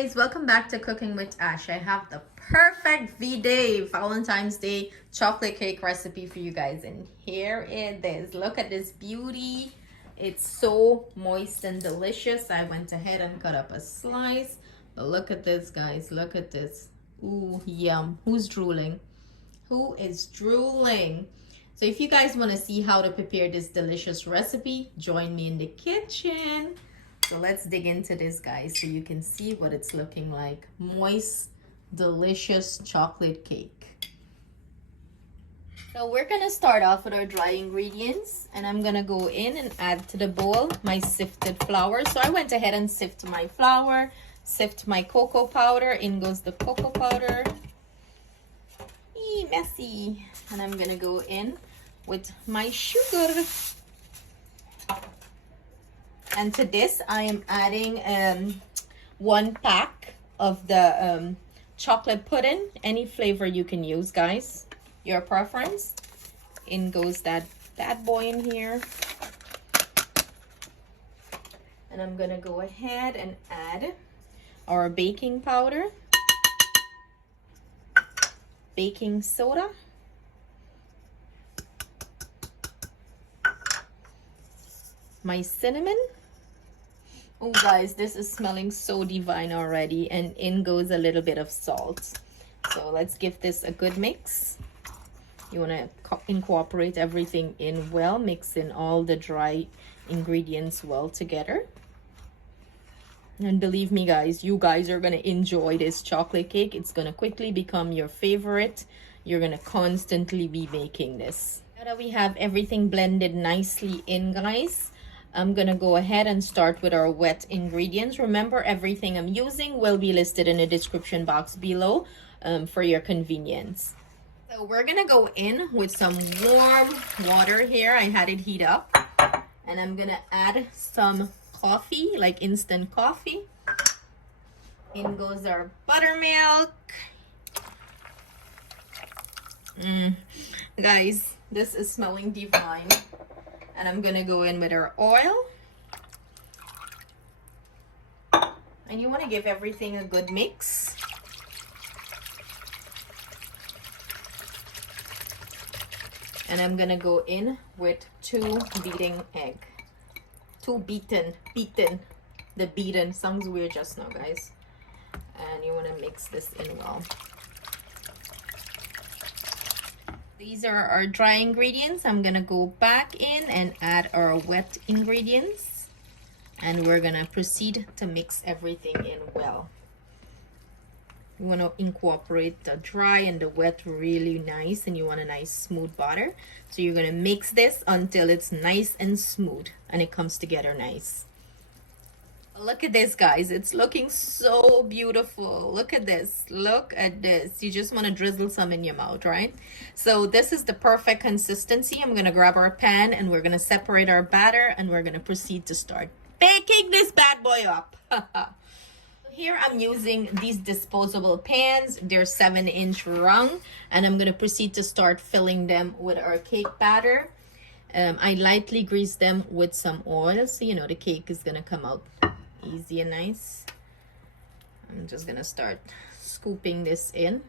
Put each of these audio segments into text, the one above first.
guys, welcome back to Cooking with Ash. I have the perfect Vday Valentine's Day chocolate cake recipe for you guys, and here it is. Look at this beauty. It's so moist and delicious. I went ahead and cut up a slice, but look at this, guys. Look at this. Ooh, yum. Who's drooling? Who is drooling? So if you guys want to see how to prepare this delicious recipe, join me in the kitchen. So let's dig into this, guys, so you can see what it's looking like. Moist, delicious chocolate cake. So we're gonna start off with our dry ingredients, and I'm gonna go in and add to the bowl my sifted flour. So I went ahead and sifted my flour, sift my cocoa powder. In goes the cocoa powder. Messy. And I'm gonna go in with my sugar. And to this, I am adding 1 pack of the chocolate pudding. Any flavor you can use, guys. Your preference. In goes that bad boy in here. And I'm going to go ahead and add our baking powder, baking soda, my cinnamon. Oh guys, this is smelling so divine already. And in goes a little bit of salt. So let's give this a good mix. You want to incorporate everything in well, mix in all the dry ingredients well together. And believe me, guys, you guys are going to enjoy this chocolate cake. It's going to quickly become your favorite. You're going to constantly be making this. Now that we have everything blended nicely in, guys, I'm gonna go ahead and start with our wet ingredients. Remember, everything I'm using will be listed in the description box below for your convenience. So we're gonna go in with some warm water here. I had it heat up, and I'm gonna add some coffee, like instant coffee. In goes our buttermilk. Guys, this is smelling divine. And I'm gonna go in with our oil. And you wanna give everything a good mix. And I'm gonna go in with 2 beating egg. 2 beaten. The beaten sounds weird just now, guys. And you wanna mix this in well. These are our dry ingredients. I'm gonna go back in and add our wet ingredients, and we're gonna proceed to mix everything in well. You want to incorporate the dry and the wet really nice, and you want a nice smooth batter. So you're gonna mix this until it's nice and smooth and it comes together nice. Look at this, guys. It's looking so beautiful. Look at this. Look at this. You just want to drizzle some in your mouth, right? So this is the perfect consistency. I'm going to grab our pan, and we're going to separate our batter, and we're going to proceed to start baking this bad boy up. Here I'm using these disposable pans. They're 7-inch round, and I'm going to proceed to start filling them with our cake batter. I lightly grease them with some oil, so you know the cake is going to come out easy and nice. I'm just gonna start scooping this in.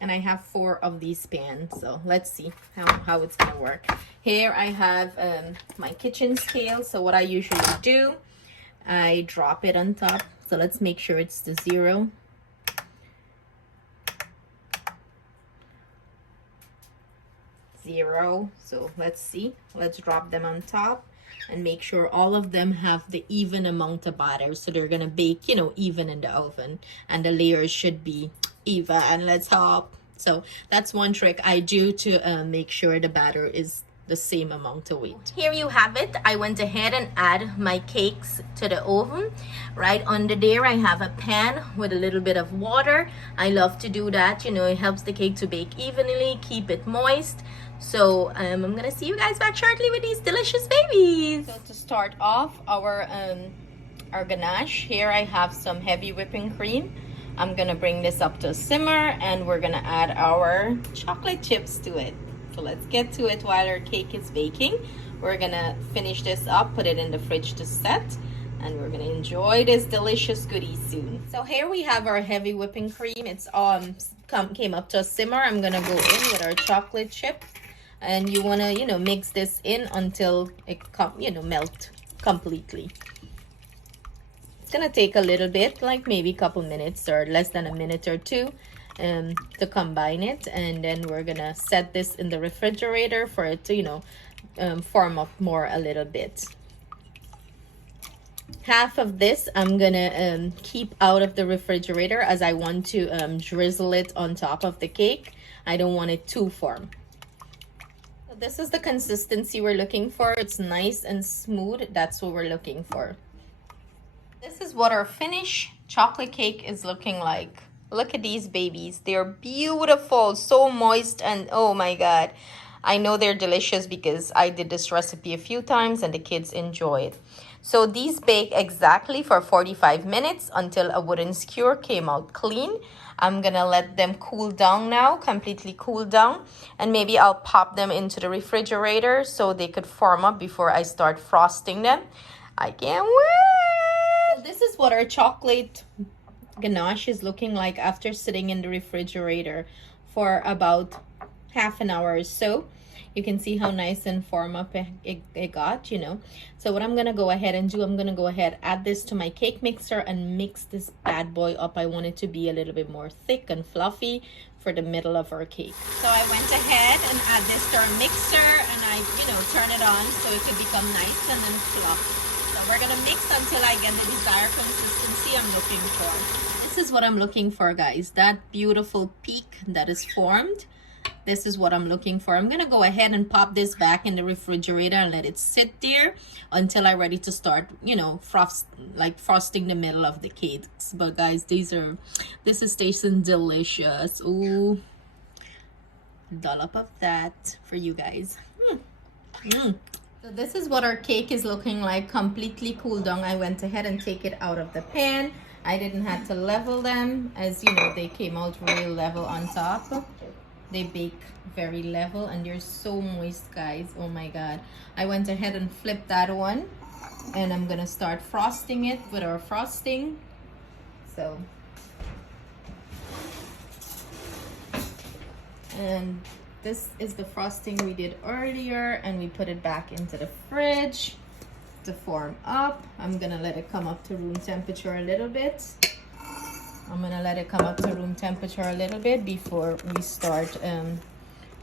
And I have 4 of these pans, so let's see how it's gonna work. Here I have my kitchen scale. So what I usually do, I drop it on top. So let's make sure it's the 0. So let's see, let's drop them on top and make sure all of them have the even amount of batter, so they're gonna bake, you know, even in the oven, and the layers should be even. Let's hop. So that's one trick I do to make sure the batter is the same amount of weight. Here you have it. I went ahead and add my cakes to the oven. Right under there I have a pan with a little bit of water. I love to do that, you know, it helps the cake to bake evenly, keep it moist. So I'm gonna see you guys back shortly with these delicious babies. So to start off our ganache, here I have some heavy whipping cream. I'm gonna bring this up to a simmer, and we're gonna add our chocolate chips to it. So let's get to it while our cake is baking. We're gonna finish this up, put it in the fridge to set, and we're gonna enjoy this delicious goodie soon. So here we have our heavy whipping cream. It's came up to a simmer. I'm gonna go in with our chocolate chip, and you wanna mix this in until it melt completely. It's gonna take a little bit, like maybe a couple minutes or less than a minute or two to combine it, and then we're gonna set this in the refrigerator for it to form up more a little bit. Half of this I'm gonna keep out of the refrigerator, as I want to drizzle it on top of the cake. I don't want it too firm. So this is the consistency we're looking for. It's nice and smooth. That's what we're looking for. This is what our finished chocolate cake is looking like. Look at these babies. They're beautiful, so moist, and oh my God. I know they're delicious because I did this recipe a few times and the kids enjoy it. So these bake exactly for 45 minutes until a wooden skewer came out clean. I'm gonna let them cool down now, completely cool down, and maybe I'll pop them into the refrigerator so they could form up before I start frosting them. I can't wait! So this is what our chocolate ganache is looking like after sitting in the refrigerator for about half an hour or so. You can see how nice and form up it got, So what I'm gonna go ahead and do, I'm gonna go ahead, add this to my cake mixer and mix this bad boy up. I want it to be a little bit more thick and fluffy for the middle of our cake. So I went ahead and add this to our mixer, and I turn it on so it could become nice and then fluffy. So we're gonna mix until I get the desired consistency I'm looking for. This is what I'm looking for, guys. That beautiful peak that is formed. This is what I'm looking for. I'm gonna go ahead and pop this back in the refrigerator and let it sit there until I'm ready to start, frosting the middle of the cakes. But guys, this is tasting delicious. Ooh, dollop of that for you guys. So this is what our cake is looking like, completely cooled down. I went ahead and take it out of the pan. I didn't have to level them, as they came out real level on top. They bake very level and they're so moist, guys. Oh my God. I went ahead and flipped that one, and I'm gonna start frosting it with our frosting. So, and this is the frosting we did earlier, and we put it back into the fridge to form up. I'm gonna let it come up to room temperature a little bit. I'm gonna let it come up to room temperature a little bit before we start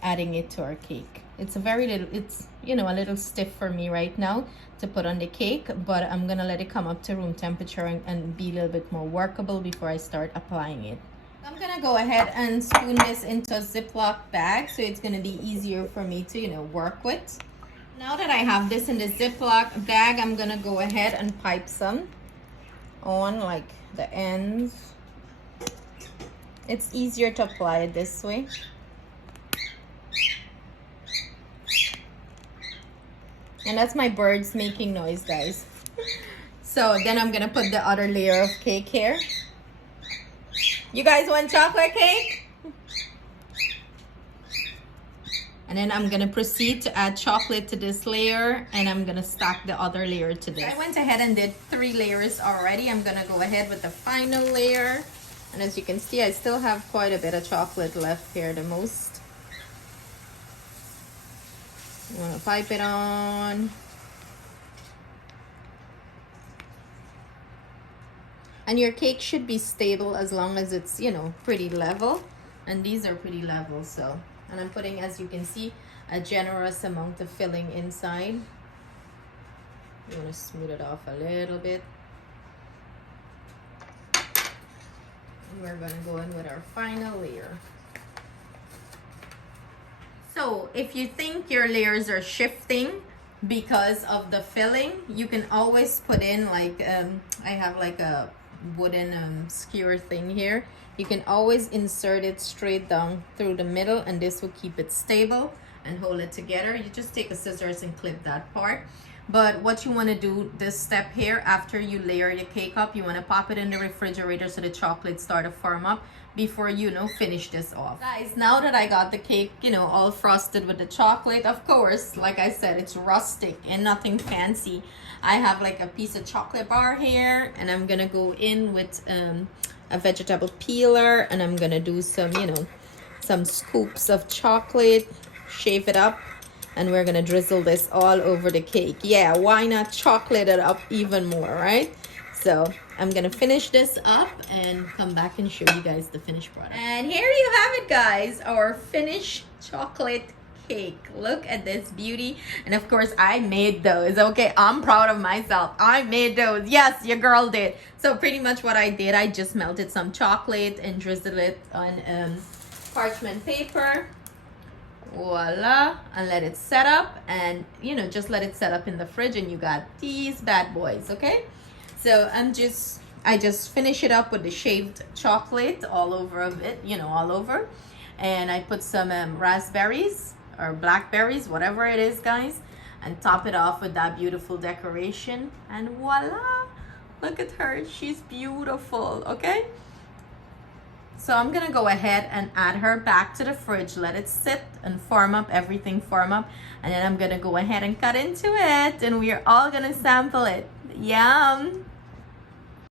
adding it to our cake. It's a little stiff for me right now to put on the cake, but I'm gonna let it come up to room temperature and be a little bit more workable before I start applying it. I'm gonna go ahead and spoon this into a Ziploc bag so it's gonna be easier for me to work with. Now that I have this in the Ziploc bag, I'm gonna go ahead and pipe some on, like the ends. It's easier to apply it this way. And that's my birds making noise, guys. So then I'm gonna put the other layer of cake here. You guys want chocolate cake? And then I'm gonna proceed to add chocolate to this layer, and I'm gonna stack the other layer to this. I went ahead and did 3 layers already. I'm gonna go ahead with the final layer. And as you can see, I still have quite a bit of chocolate left here, the most. You want to pipe it on. And your cake should be stable as long as it's, pretty level. And these are pretty level, so. And I'm putting, as you can see, a generous amount of filling inside. You want to smooth it off a little bit. We're going to go in with our final layer. So if you think your layers are shifting because of the filling, you can always put in I have like a wooden skewer thing here. You can always insert it straight down through the middle, and this will keep it stable and hold it together. You just take a scissors and clip that part. But what you want to do, this step here, after you layer your cake up, you want to pop it in the refrigerator so the chocolate start to firm up before you know finish this off. Guys, now that I got the cake, you know, all frosted with the chocolate, of course, like I said, it's rustic and nothing fancy. I have like a piece of chocolate bar here, and I'm gonna go in with a vegetable peeler, and I'm gonna do some, you know, some scoops of chocolate, shave it up, and we're gonna drizzle this all over the cake. Yeah, why not chocolate it up even more, right? So I'm gonna finish this up and come back and show you guys the finished product. And here you have it, guys, our finished chocolate cake. Look at this beauty. And of course I made those. Okay, I'm proud of myself. I made those. Yes, your girl did. So pretty much what I did, I just melted some chocolate and drizzled it on parchment paper. Voila, and let it set up, and you know, just let it set up in the fridge, and you got these bad boys. Okay, so I just finish it up with the shaved chocolate all over of it, you know, all over, and I put some raspberries or blackberries, whatever it is, guys, and top it off with that beautiful decoration, and voila, look at her, she's beautiful. Okay, so I'm gonna go ahead and add her back to the fridge, let it sit and form up, everything form up, and then I'm gonna go ahead and cut into it, and we are all gonna sample it. Yum!